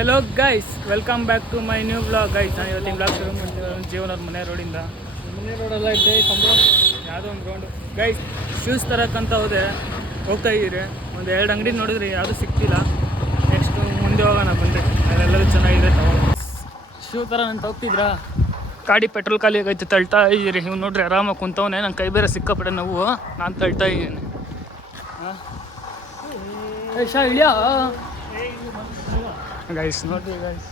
Hello guys welcome back to my new blog guys ನಾನು ಇವತ್ತಿನ blog ಶುರು ಮಾಡ್ತೀನಿ. ಜೀವನ ಅವ್ರ ಮನೆ ರೋಡಿಂದ. ಮನೆ ರೋಡೆಲ್ಲ ಇದೆ ಕಂಬ? ಯಾವುದೋ ಒಂದು ರೌಂಡ್ ಗೈಸ್ ಶೂಸ್ ತರಕ್ಕಂತ ಹೋದೆ. ಹೋಗ್ತಾ ಇದ್ದೀರಿ. ಒಂದು ಎರಡು ಅಂಗಡಿ ನೋಡಿದ್ರಿ ಯಾವುದು ಸಿಕ್ತಿಲ್ಲ. ನೆಕ್ಸ್ಟ್ ಮುಂದೆ ಹೋಗೋಣ ಬಂದೆ. ಅಲ್ಲೆಲ್ಲರೂ ಚೆನ್ನಾಗಿದೆ ತಗೊಂಡು ಶೂ ಥರ ನಾನು ಹೋಗ್ತಿದ್ರಾ ಗಾಡಿ ಪೆಟ್ರೋಲ್ ಖಾಲಿ ಆಗೈತೆ ತಳ್ತಾ ಇದ್ದೀರಿ. ಇವ್ನು ನೋಡ್ರಿ ಆರಾಮಾಗಿ ಕುಂತವನೆ. ನಂಗೆ ಕೈ ಬೇರೆ ಸಿಕ್ಕಾಪಡೆ ನೋವು. ನಾನು ತಳ್ತಾ ಇದ್ದೀನಿ. ಹಾಂ? ಇಳಿಯಾ ಗೈಸ್ ನೋಡ್ರಿ guys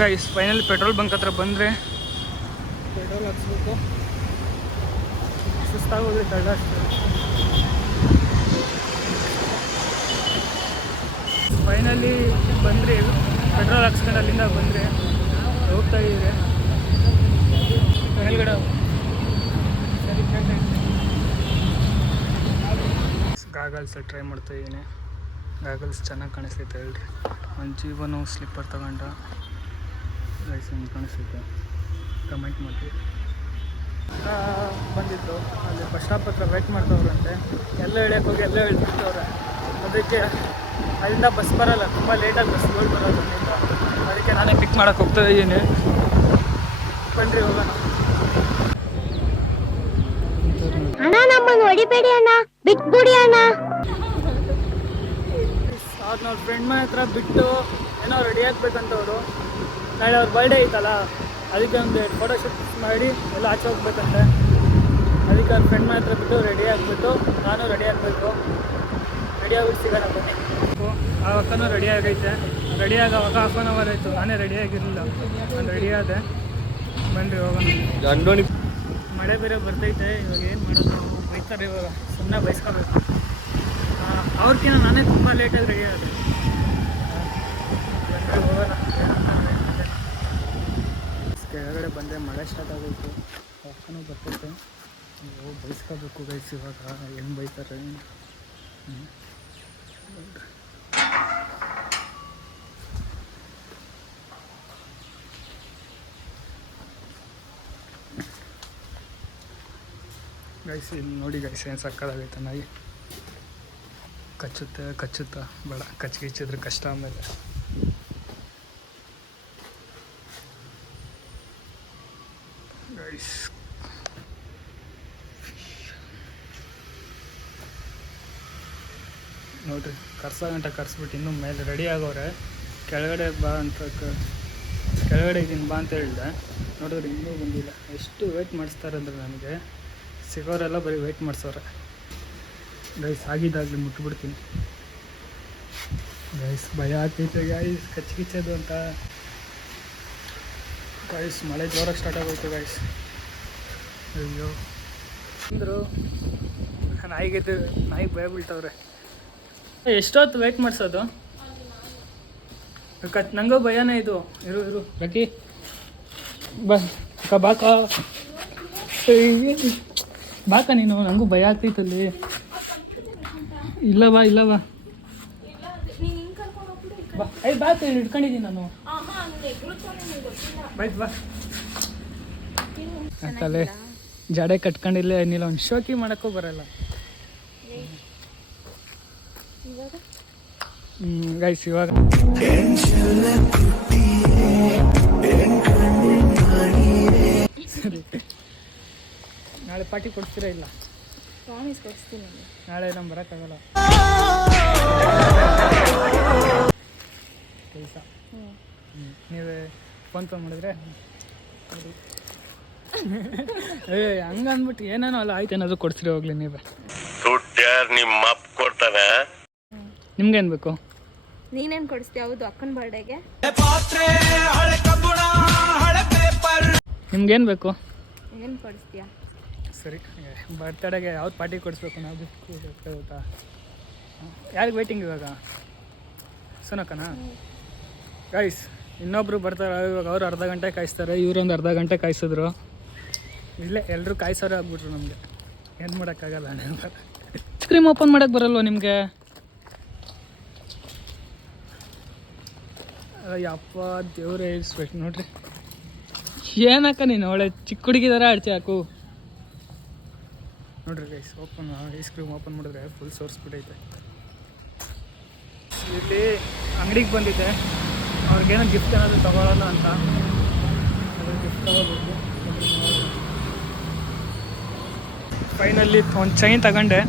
guys final petrol bunk ಹತ್ರ ಬಂದರೆ ಪೆಟ್ರೋಲ್ ಹಾಕ್ಸ್ಬೇಕು. ಸುಸ್ತಾಗೋದ್ರೆ ತಳ್ಳ ಫೈನಲಿ ಬಂದ್ರಿ ಪೆಟ್ರೋಲ್ ಹಾಕ್ಸ್ಕೊಂಡು ಅಲ್ಲಿಂದ ಬಂದರೆ ಹೋಗ್ತಾ ಇದ್ದೀರಿ ಮೇಲ್ಗಡೆ ಗಾಗಲ್ಸ್ ಟ್ರೈ ಮಾಡ್ತಾ ಇದ್ದೀನಿ. ಗಾಗಲ್ಸ್ ಚೆನ್ನಾಗಿ ಕಾಣಿಸ್ತೈತೆ ಹೇಳ್ರಿ. ಒಂದು ಜೀವನು ಸ್ಲಿಪ್ಪರ್ ತಗೊಂಡ. ಗೈಸ್ ಹಿಂಗೆ ಕಾಣಿಸ್ತೈತೆ ಕಮೆಂಟ್ ಮಾಡಿ ಬಂದಿದ್ದು. ಅಲ್ಲಿ ಬಸ್ ಸ್ಟಾಪ್ ಹತ್ರ ವೆಯ್ಟ್ ಮಾಡ್ತವ್ರಂತೆ ಎಲ್ಲ ಇಳಿಯಕ್ಕೆ ಹೋಗಿ ಎಲ್ಲ ಇಳ್ಬಿಟ್ಟವ್ರೆ ಅದಕ್ಕೆ ಅಲ್ಲಿಂದ ಬಸ್ ಬರೋಲ್ಲ. ತುಂಬ ಲೇಟಾಗಿ ಬಸ್ಗಳು ಬರೋದು ಅದಕ್ಕೆ ನಾನೇ ಪಿಕ್ ಮಾಡೋಕ್ಕೆ ಹೋಗ್ತಾ ಇದ್ದೀನಿ. ಬನ್ನಿರಿ ಹೋಗೋಣ ಅಣ್ಣ ನಮ್ಮನ್ನು ಹೊಡಿಬೇಡಿ ಅಣ್ಣ ಬಿಟ್ಬಿಡಿ ಅಣ್ಣ. ಅವ್ರು ನಾವು ಫ್ರೆಂಡ್ ಮನೆ ಹತ್ರ ಬಿಟ್ಟು ಏನೋ ರೆಡಿ ಆಗ್ಬೇಕಂತವ್ರು ನಾಳೆ ಅವ್ರ ಬರ್ಡೇ ಐತಲ್ಲ ಅದಕ್ಕೆ ಒಂದು ಫೋಟೋಶೂಟ್ ಮಾಡಿ ಎಲ್ಲ ಆಚೆ ಹೋಗ್ಬೇಕಂತೆ. ಅದಕ್ಕೆ ಅವ್ರ ಫ್ರೆಂಡ್ ಮನೆ ಹತ್ರ ಬಿಟ್ಟು ರೆಡಿ ಆಗಿಬಿಟ್ಟು ನಾನು ರೆಡಿ ಆಗಬೇಕು. ರೆಡಿ ಆಗ್ಬಿಟ್ಟು ಸಿಗೋಣ ಬನ್ನಿ. ಆ ಅಕ್ಕನೂ ರೆಡಿ ಆಗೈತೆ. ರೆಡಿ ಆಗೋವಾಗ ಹಾಫ್ ಆನ್ ಅವರ್ ಆಯಿತು. ನಾನೇ ರೆಡಿ ಆಗಿರಲಿಲ್ಲ. ನಾನು ರೆಡಿ ಆದೆ. ಬನ್ನಿರಿ ಹೋಗೋಣ. ಮಳೆ ಬೇರೆ ಬರ್ತೈತೆ ಇವಾಗ ಏನು ಮಾಡೋದು? ಬೈತಾರೆ ಇವಾಗ ಸುಮ್ಮನೆ ಬೈಸ್ಕೋಬೇಕು. ಅವ್ರಿಗಿಂತ ನಾನೇ ತುಂಬ ಲೇಟಾಗಿ ರೆಡಿ ಆದೆ. ಕೆಳಗಡೆ ಬಂದರೆ ಮಳೆ ಸ್ಟಾರ್ಟ್ ಆಗೋಯ್ತು. ಪಕ್ಕನೂ ಬರ್ತೈತೆ. ಬೈಸ್ಕೋಬೇಕು ಗೈಸ್ ಇವಾಗ ಹೆಂಗೆ ಬೈತಾರೆ. ಗೈಸ್ ಇಲ್ಲಿ ನೋಡಿ ಗೈಸ್ ಏನು ಸಕ್ಕದಾಗೈತೆ ನಾಯಿ ಕಚ್ಚುತ್ತೆ, ಕಚ್ಚುತ್ತಾ, ಬೇಡ ಕಚ್ಚಿಗಿಚ್ಚಿದ್ರೆ ಕಷ್ಟ ಆಮೇಲೆ. ಗೈಸ್ ನೋಡ್ರಿ, ಕರ್ಸ ಗಂಟ ಕರ್ಸ್ಬಿಟ್ಟು ಇನ್ನೂ ಮೇಲೆ ರೆಡಿ ಆಗೋರೆ. ಕೆಳಗಡೆ ಬಾ ಅಂತ ಕೆಳಗಡೆ ಇದೀನಿ ಬಾ ಅಂತ ಹೇಳಿದೆ ನೋಡಿದ್ರೆ ಇನ್ನೂ ಬಂದಿಲ್ಲ. ಎಷ್ಟು ವೇಟ್ ಮಾಡಿಸ್ತಾರೆ ಅಂದ್ರೆ ನನಗೆ. ಸಿಗೋರೆಲ್ಲ ಬರೀ ವೆಯ್ಟ್ ಮಾಡ್ಸೋರೆ. ಗೈಸ್ ಆಗಿದ್ದಾಗಲಿ ಮುಟ್ಬಿಡ್ತೀನಿ. ಗೈಸ್ ಭಯ ಆಗ್ತೈತೆ ಗೈಸ್ ಕಚ್ಚಿಕಿಚ್ಚೋದು ಅಂತ. ಗಾಯ್ಸ್ ಮಳೆ ಜೋರಾಗಿ ಸ್ಟಾರ್ಟ್ ಆಗೋಯ್ತು ಗೈಸ್ ಅಯ್ಯೋ. ಅಂದರು ನಾಯಿಗೆದ್ದು ನಾಯಿಗೆ ಭಯ ಬೀಳ್ತವ್ರೆ. ಎಷ್ಟೊತ್ತು ವೆಯ್ಟ್ ಮಾಡಿಸೋದು? ಕತ್ ನನಗೂ ಭಯನೇ ಇದು. ಇರು ಇರು. ರಕಿ ಬಾ ಅಕ್ಕ ಬಾಕ ನೀನು ನನಗೂ ಭಯ ಆಗ್ತೈತಲ್ಲಿ ಇಲ್ಲ ಬಾ ಇಲ್ಲ ಬಾ ಬಾ ಐ ಬಾಕ ಇಲ್ಲಿ ನಾನು ಬಾ. ಜಡೆ ಕಟ್ಕೊಂಡಿಲ್ಲ ಏನಿಲ್ಲ ಒಂದು ಶೋಕಿ ಮಾಡೋಕ್ಕೂ ಬರಲ್ಲ. ಹ್ಞೂ ಗೈಸ್ ಇವಾಗ ಸರಿ. ನಾಳೆ ಪಾರ್ಟಿ ಕೊಡ್ತೀರಾ ಇಲ್ಲ? ಪ್ರಾಮಿಸ್ ಕೊಡಿಸ್ತೀನಿ ನಾಳೆ ನಮ್ಮ ಬರೋಕ್ಕಾಗಲ್ಲ. ಕೆಲಸ. ನೀವೇ ಫೋನ್ ಪೇ ಮಾಡಿದ್ರೆ ಸರಿ. ಏ ಹಂಗೆ ಅಂದ್ಬಿಟ್ಟು ಏನೇನೋ ಅಲ್ಲ ಆಯ್ತು ಏನಾದರೂ ಕೊಡ್ತೀರಿ ಹೋಗ್ಲಿ ನೀವೇ. ನಿಮ್ಮ ಅಪ್ಪ ಕೊಡ್ತಾನೆ. ನಿಮ್ಗೇನು ಬೇಕು? ನೀನೇನು ಕೊಡಿಸ್ತೀಯ? ಹೌದು ಅಕ್ಕನ ಬರ್ಡೇಗೆ ನಿಮ್ಗೇನು ಬೇಕು? ಏನು ಕೊಡಿಸ್ತೀಯ? ಸರಿ. ಬರ್ತಡೆಗೆ ಯಾವ್ದು ಪಾರ್ಟಿ ಕೊಡಿಸ್ಬೇಕು ನಾವು ಬೇಕು ಗೊತ್ತಾ? ಯಾರಿಗೆ ವೇಟಿಂಗ್ ಇವಾಗ? ಸುನಕನಾ ಕಾಯಿಸ್ ಇನ್ನೊಬ್ರು ಬರ್ತಾರೆ, ಇವಾಗ ಅವ್ರು ಅರ್ಧ ಗಂಟೆ ಕಾಯಿಸ್ತಾರೆ, ಇವ್ರೊಂದು ಅರ್ಧ ಗಂಟೆ ಕಾಯಿಸಿದ್ರು. ಇಲ್ಲೇ ಎಲ್ಲರೂ ಕಾಯಿಸೋರೇ ಆಗ್ಬಿಟ್ರು ನಮಗೆ. ಏನು ಮಾಡೋಕ್ಕಾಗಲ್ಲ ಐಸ್ ಕ್ರೀಮ್ ಓಪನ್ ಮಾಡೋಕ್ಕೆ ಬರಲ್ವ ನಿಮಗೆ? ಅಯ್ಯಪ್ಪ ದೇವ್ರೇ ಇಸ್ಬೇಕು ನೋಡ್ರಿ. ಏನಕ್ಕ ನೀನು, ಒಳ್ಳೆ ಚಿಕ್ಕ ಹುಡುಗಿದಾರ ಅಡ್ಚೆ ಹಾಕು ನೋಡ್ರಿ guys open ice cream open ಮಾಡಿದ್ರೆ ಫುಲ್ ಸೋರ್ಸ್ ಬಿಟ್ಟೈತೆ ಇಲ್ಲಿ ಅಂಗಡಿಗೆ ಬಂದಿದ್ದೆ. ಅವ್ರಿಗೇನೋ ಗಿಫ್ಟ್ ಏನಾದರೂ ತಗೊಳ್ಳೋಣ ಅಂತ. ಅದ್ರ ಗಿಫ್ಟ್ ತಗೋಬೇಕು. ಫೈನಲ್ಲಿ ಒಂದು ಚೈನ್ ತಗೊಂಡೆ.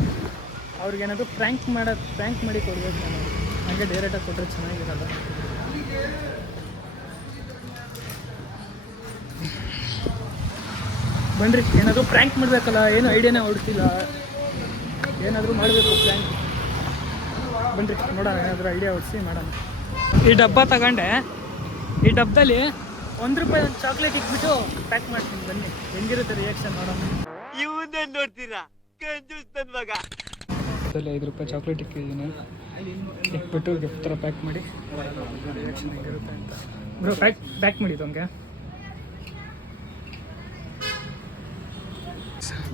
ಅವ್ರಿಗೇನಾದರೂ ಪ್ರ್ಯಾಂಕ್ ಮಾಡೋದು ಪ್ರ್ಯಾಂಕ್ ಮಾಡಿ ಕೊಡಬೇಕು ನಾನು ಹಂಗೆ ಡೈರೆಕ್ಟಾಗಿ ಕೊಟ್ಟರೆ ಚೆನ್ನಾಗಿರಲ್ಲ. ಬನ್ರಿ. ಏನಾದರೂ ಪ್ರ್ಯಾಂಕ್ ಮಾಡಬೇಕಲ್ಲ ಏನು ಐಡಿಯಾನೇ ಹೊಡ್ತಿಲ್ಲ ಏನಾದರೂ ಮಾಡಬೇಕು ಪ್ರ್ಯಾಂಕ್ ಬನ್ರಿ ನೋಡೋಣ ಏನಾದರೂ ಐಡಿಯಾ ಹೊಡಿಸಿ ಮಾಡೋಣ. ಈ ಡಬ್ಬ ತಗೊಂಡೆ. ಈ ಡಬ್ಬದಲ್ಲಿ ಒಂದು ರೂಪಾಯಿ ಒಂದು ಚಾಕ್ಲೇಟ್ ಇಟ್ಬಿಟ್ಟು ಪ್ಯಾಕ್ ಮಾಡ್ತೀನಿ ಬನ್ನಿ. ಹೆಂಗಿರುತ್ತೆ ರಿಯಾಕ್ಷನ್ ನೋಡೋಣ. ನೋಡ್ತೀರಾ? ಐದು ರೂಪಾಯಿ ಚಾಕ್ಲೇಟ್ ಇಕ್ಕಿದ್ದೀನಿ ಇಟ್ಬಿಟ್ಟು ಗಿಫ್ಟ್ ಥರ ಪ್ಯಾಕ್ ಮಾಡಿ. ರಿಯಾಕ್ಷನ್ ಹೆಂಗಿರುತ್ತೆ ಅಂತ. ಬ್ರೋ ಪ್ಯಾಕ್ ಪ್ಯಾಕ್ ಮಾಡಿ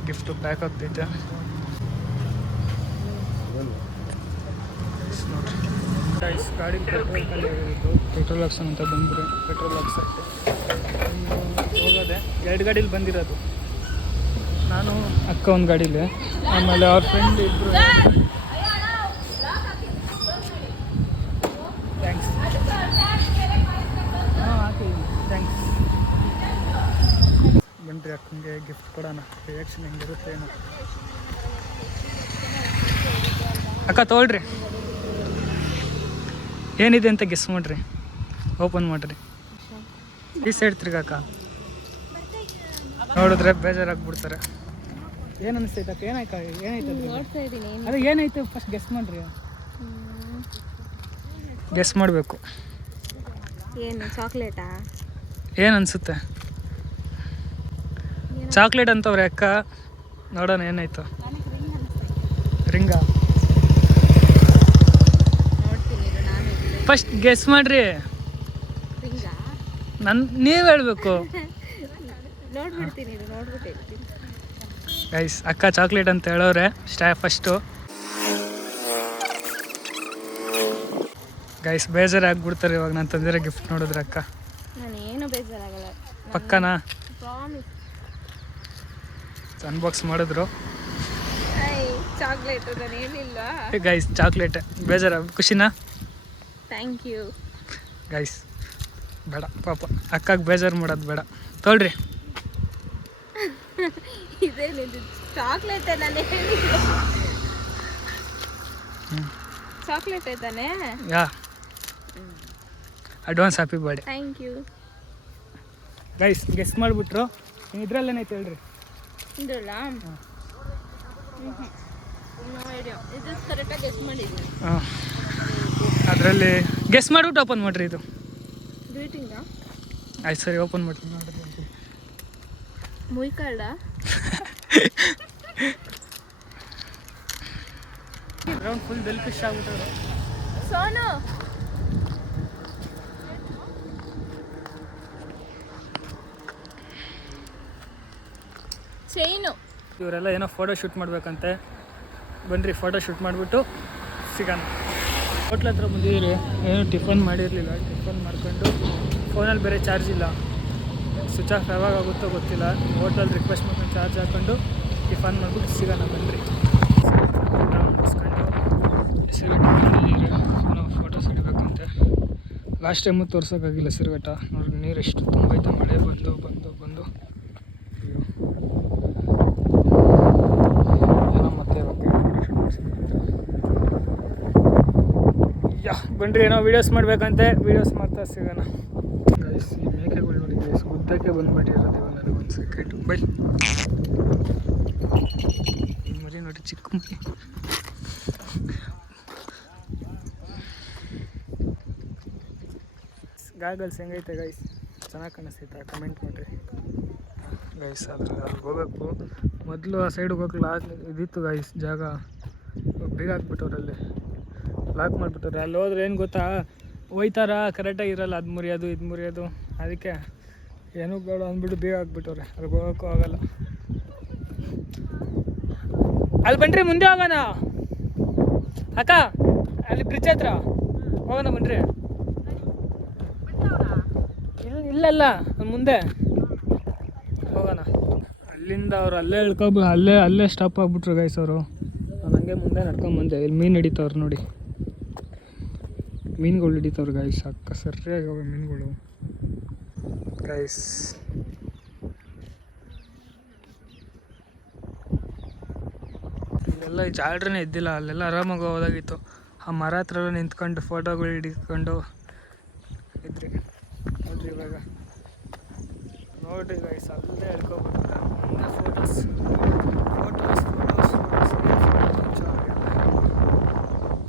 ಗಿಫ್ಟು ಪ್ಯಾಕ್ ಆಗ್ತೈತೆ. ಗಾಡಿ ಪೆಟ್ರೋಲ್ ಖಾಲಿ ಆಗಿತ್ತು ಪೆಟ್ರೋಲ್ ಹಾಕ್ಸೋಣ ಅಂತ ಬಂದರೆ ಪೆಟ್ರೋಲ್ ಹಾಕ್ಸಕ್ಕೆ. ಹೋಗೋದೆ. ಎರಡು ಗಾಡೀಲಿ ಬಂದಿರೋದು. ನಾನು ಅಕ್ಕ ಒಂದು ಗಾಡೀಲಿ. ಆಮೇಲೆ ಅವ್ರ ಫ್ರೆಂಡ್ ಇಬ್ಬರು ಥ್ಯಾಂಕ್ಸ್ ಹಾಂ ಹಾಕಿ ಥ್ಯಾಂಕ್ಸ್ ಬನ್ರಿ ಅಕ್ಕಂಗೆ ಗಿಫ್ಟ್ ಕೊಡೋಣ. ರಿಯಾಕ್ಷನ್ ಹೆಂಗಿರುತ್ತೆ ಏನೋ. ಅಕ್ಕ ತೊಗೊಳ್ರಿ. ಏನಿದೆ ಅಂತ ಗೆಸ್ ಮಾಡ್ರಿ. ಓಪನ್ ಮಾಡ್ರಿ. ಈ ಸೈಡ್ ತಿರ್ಗಾಕ ನೋಡಿದ್ರೆ ಬೇಜಾರಾಗ್ಬಿಡ್ತಾರೆ. ಏನು ಅನಿಸ್ತೈತೆ ಅಕ್ಕ? ಏನಾಯ್ತು? ಏನಾಯ್ತು ಅದೇ ಏನಾಯ್ತು? ಫಸ್ಟ್ ಗೆಸ್ ಮಾಡ್ರಿ. ಗೆಸ್ ಮಾಡಬೇಕು. ಏನು ಚಾಕ್ಲೇಟಾ ಏನು ಅನಿಸುತ್ತೆ? ಚಾಕ್ಲೇಟ್ ಅಂತವ್ರೆ ಅಕ್ಕ. ನೋಡೋಣ ಏನಾಯ್ತು. ರಿಂಗಾ. ಫಸ್ಟ್ ಗೆಸ್ ಮಾಡ್ರಿ. ನನ್ ನೀವ್ ಹೇಳ್ಬೇಕು. ಗೈಸ್ ಅಕ್ಕ ಚಾಕ್ಲೇಟ್ ಅಂತ ಹೇಳೋರೆ ಸ್ಟಾ ಫಸ್ಟು. ಗೈಸ್ ಬೇಜಾರಾಗ್ಬಿಡ್ತಾರೆ ಇವಾಗ ನಾನು ತಂದಿರೋ ಗಿಫ್ಟ್ ನೋಡಿದ್ರೆ ಅಕ್ಕ. ಏನು ಬೇಜಾರಾಗಲ್ಲ. ಪಕ್ಕನಾ? ಅನ್ಬಾಕ್ಸ್ ಮಾಡಿದ್ರು. ಚಾಕ್ಲೇಟು ನಾನು ಏನಿಲ್ವಾ ಗೈಸ್ ಚಾಕ್ಲೇಟ್ ಬೇಜಾರ ಖುಷಿನಾ? ಥ್ಯಾಂಕ್ ಯು ಗೈಸ್ ಬೇಡ ಪಾಪ. ಅಕ್ಕಗೆ ಬೇಜಾರು ಮಾಡೋದು ಬೇಡ. ತೊಳ್ರಿ. ಇದೇನಿದು ಚಾಕ್ಲೇಟ್ ನಾನು ಹೇಳಿಲ್ಲ ಚಾಕ್ಲೇಟ್ ಐತಾನೆ ಯಾ. Advance happy birthday thank you guys guess ಮಾಡಿಬಿಟ್ರು. ಇದ್ರಲ್ಲೇನೈತೆ ಹೇಳ್ರಿ? ಐಡಿಯಾ. ಇದು ಕರೆಕ್ಟಾಗಿ ಗೆಸ್ ಮಾಡಿದ್ದೀನಿ ಹಾಂ. ಅದರಲ್ಲಿ ಗೆಸ್ ಮಾಡಿಬಿಟ್ಟು ಓಪನ್ ಮಾಡಿರಿ ಇದು. ಗ್ರೀಟಿಂಗಾ ಆಯ್ತು ಸರಿ ಓಪನ್ ಮಾಡ್ತೀನಿ ನೋಡ್ರಿ ಮುಯ್ ಕಾರ್ಡ ರೌಂಡ್ ಫುಲ್ ಬೆಲ್ ಫಿಶ್ ಆಗ್ಬಿಟ್ಟು ಸೋನು. ಚೈನು ಇವರೆಲ್ಲ ಏನೋ ಫೋಟೋ ಶೂಟ್ ಮಾಡ್ಬೇಕಂತೆ. ಬನ್ನಿರಿ ಫೋಟೋ ಶೂಟ್ ಮಾಡಿಬಿಟ್ಟು ಸಿಗೋಣ. ಹೋಟ್ಲ್ ಹತ್ರ ಬಂದಿದ್ದೀರಿ. ಏನು ಟಿಫನ್ ಮಾಡಿರಲಿಲ್ಲ. ಟಿಫನ್ ಮಾಡ್ಕೊಂಡು ಫೋನಲ್ಲಿ ಬೇರೆ ಚಾರ್ಜ್ ಇಲ್ಲ. ಸ್ವಿಚ್ ಆಫ್ ಯಾವಾಗ ಆಗುತ್ತೋ ಗೊತ್ತಿಲ್ಲ. ಹೋಟ್ಲಲ್ಲಿ ರಿಕ್ವೆಸ್ಟ್ ಮಾಡ್ಕೊಂಡು ಚಾರ್ಜ್ ಹಾಕೊಂಡು ಟಿಫನ್ ಮಾಡಿಬಿಟ್ಟು ಸಿಗೋಣ ನಾವು ಫೋಟೋಸ್ ಲಾಸ್ಟ್ ಟೈಮು ತೋರ್ಸೋಕ್ಕಾಗಿಲ್ಲ ಸಿರುಗಟ್ಟ ನೋಡಿ ನೀರು ಎಷ್ಟು ತುಂಬ ಐತೆ ಮಳೆ ಬಂದು ಬಂದು ಬಂದು ಅಯ್ಯೋ ಏನೋ ಮತ್ತೆ ಯಾ ಬನ್ರಿ ಏನೋ ವೀಡಿಯೋಸ್ ಮಾಡ್ಬೇಕಂತೆ. ವೀಡಿಯೋಸ್ ಮಾಡ್ತಾ ಸಿಗೋಣ. ಗೈಸ್ ಈ ಮೇಕೆಗಳು ನೋಡಿ ಗೈಸ್ ಉದ್ದಕ್ಕೆ ಬಂದ್ಬಿಟ್ಟಿರೋದು ಇವಾಗ ನನಗೊಂದು ಸೆಕೆಂಡ್ ಬೈ. ಮರಿ ನೋಡಿ ಚಿಕ್ಕ ಮರಿ. ಗಾಗಲ್ಸ್ ಹೆಂಗೈತೆ ಗೈಸ್ ಚೆನ್ನಾಗಿ ಕಾಣಿಸ್ತೈತೆ? ಕಮೆಂಟ್ ಮಾಡ್ರಿ. ಗೈಸ್ ಅದ್ರಲ್ಲಿ ಅಲ್ಲಿ ಹೋಗ್ಬೇಕು. ಮೊದಲು ಆ ಸೈಡಿಗೆ ಹೋಗಕ್ಕೆ ಲಾಕ್ ಇದಿತ್ತು ಗೈಸ್ ಜಾಗ. ಬೇಗ ಹಾಕ್ಬಿಟ್ಟವ್ರಲ್ಲಿ. ಲಾಕ್ ಮಾಡಿಬಿಟ್ಟವ್ರೆ. ಅಲ್ಲಿ ಹೋದ್ರೆ ಏನು ಗೊತ್ತಾ? ಹೋಯ್ತಾರ? ಕರೆಕ್ಟಾಗಿ ಇರಲ್ಲ. ಅದು ಮುರಿಯೋದು, ಇದು ಮುರಿಯೋದು. ಅದಕ್ಕೆ ಏನೂ ಬೇಡ ಅಂದ್ಬಿಟ್ಟು ಬೇಗ ಹಾಕ್ಬಿಟ್ಟವ್ರೆ ಅಲ್ಲಿಗೆ ಹೋಗೋಕ್ಕೂ ಆಗಲ್ಲ. ಅಲ್ಲಿ ಬನ್ರಿ, ಮುಂದೆ ಹೋಗೋಣ. ಅಕ್ಕ, ಅಲ್ಲಿ ಬ್ರಿಡ್ಜ್ ಹತ್ರ. ಹೋಗೋಣ ಬನ್ರಿ. ಇಲ್ಲ ಇಲ್ಲಲ್ಲ ಮುಂದೆ. ಹೋಗೋಣ. ಅಲ್ಲಿಂದ ಅವ್ರು ಅಲ್ಲೇ ಇಳ್ಕೊಬ ಅಲ್ಲೇ ಅಲ್ಲೇ ಸ್ಟಾಪ್ ಆಗ್ಬಿಟ್ರು ಗೈಸ್ ಅವರು. ನಾನು ಹಂಗೆ ಮುಂದೆ ನಡ್ಕೊಂಬಂದೆ. ಇಲ್ಲಿ ಮೀನು ಹಿಡಿತವ್ರು ನೋಡಿ. ಮೀನುಗಳು ಹಿಡಿತಾವ್ರೆ ಗೈಸ್ ಅಕ್ಕ ಸರಿಯಾಗವೆ ಮೀನುಗಳು. ಗೈಸ್ ಇಲ್ಲೆಲ್ಲ ಈ ಜಾಲ್ರನೇ ಇದ್ದಿಲ್ಲ, ಅಲ್ಲೆಲ್ಲ ಆರಾಮಾಗಿ ಹೋದಾಗಿತ್ತು. ಆ ಮರ ಹತ್ರ ನಿಂತ್ಕೊಂಡು ಫೋಟೋಗಳು ಹಿಡಿಕೊಂಡು ಇದ್ರಿ. ನೋಡ್ರಿ ಇವಾಗ. ನೋಡ್ರಿ ಗೈಸ್ ಅಲ್ಲದೆ ಹೇಳ್ಕೊಬೋದು ಫೋಟೋಸ್ ಫೋಟೋಸ್ ಫೋಟೋಸ್ ಹುಚ್ಚು ಅವ್ರಿಗೆಲ್ಲ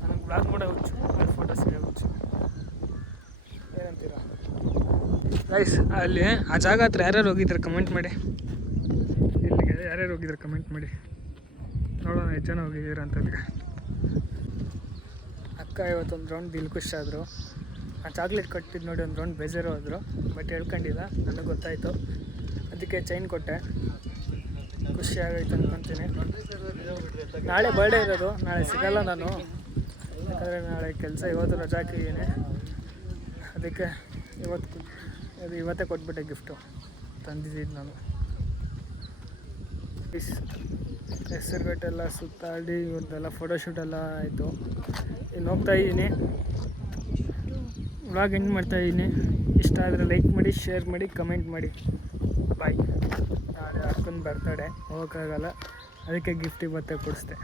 ನನಗೆ ಬ್ಲಾಗ್ ಮಾಡೋ ಹುಚ್ಚು ಅಲ್ಲಿ ಫೋಟೋಸ್ ಹಿಡಿಯೋ ಹುಚ್ಚು ಏನಂತೀರಾ ಗೈಸ್ ಅಲ್ಲಿ, ಆ ಜಾಗ ಹತ್ರ ಯಾರ್ಯಾರು ಹೋಗಿದ್ದಾರೆ ಕಮೆಂಟ್ ಮಾಡಿ. ಇಲ್ಲಿಗೆ ಯಾರ್ಯಾರು ಹೋಗಿದ್ದಾರೆ ಕಮೆಂಟ್ ಮಾಡಿ. ನೋಡೋಣ ಎಷ್ಟು ಜನ ಹೋಗಿದ್ದೀರ ಅಂತ ಅಲ್ಲಿಗೆ ಅಕ್ಕ ಇವತ್ತೊಂದು ರೌಂಡ್ ದಿಲ್ ಖುಷಿ ಆದರು. ಆ ಚಾಕ್ಲೇಟ್ ಕಟ್ಟಿದ್ದು ನೋಡಿ ಒಂದು ರೌಂಡ್ ಬೇಜಾರು ಹೋದರು ಬಟ್ ಹೇಳ್ಕೊಂಡಿಲ್ಲ ನನಗೆ ಗೊತ್ತಾಯಿತು. ಅದಕ್ಕೆ ಚೈನ್ ಕೊಟ್ಟೆ. ಖುಷಿ ಆಗೈತೆ ಅನ್ಕೊಂತೀನಿ. ನಾಳೆ ಬರ್ಡೇ ಇರೋದು, ನಾಳೆ ಸಿಗಲ್ಲ ನಾನು. ಯಾಕಂದರೆ ನಾಳೆ ಕೆಲಸ, ಇವತ್ತು ರಜಾ ಹಾಕಿದ್ದೀನಿ. ಅದಕ್ಕೆ ಇವತ್ತು ಅದು ಇವತ್ತೇ ಕೊಟ್ಬಿಟ್ಟೆ ಗಿಫ್ಟು. ತಂದಿದ್ದೀನಿ ನಾನು. ಇಸ್ ಹೆಸರುಗಟ್ಟೆಲ್ಲ ಸುತ್ತಾಡಿ, ಇವ್ರದ್ದೆಲ್ಲ ಫೋಟೋಶೂಟ್ ಎಲ್ಲ ಆಯಿತು. ಇನ್ನು ಹೋಗ್ತಾ ಇದ್ದೀನಿ. ವ್ಲಾಗ್ ಮಾಡ್ತಾ ಇದ್ದೀನಿ. ಇಷ್ಟ ಆದರೆ ಲೈಕ್ ಮಾಡಿ ಶೇರ್ ಮಾಡಿ ಕಮೆಂಟ್ ಮಾಡಿ. ಬಾಯ್ ನಾಳೆ ಅಕ್ಕನ ಬರ್ತಾಡೆ ಹೋಗೋಕ್ಕಾಗಲ್ಲ. ಅದಕ್ಕೆ ಗಿಫ್ಟ್ ಇವತ್ತೇ ಕೊಡಿಸ್ದೆ.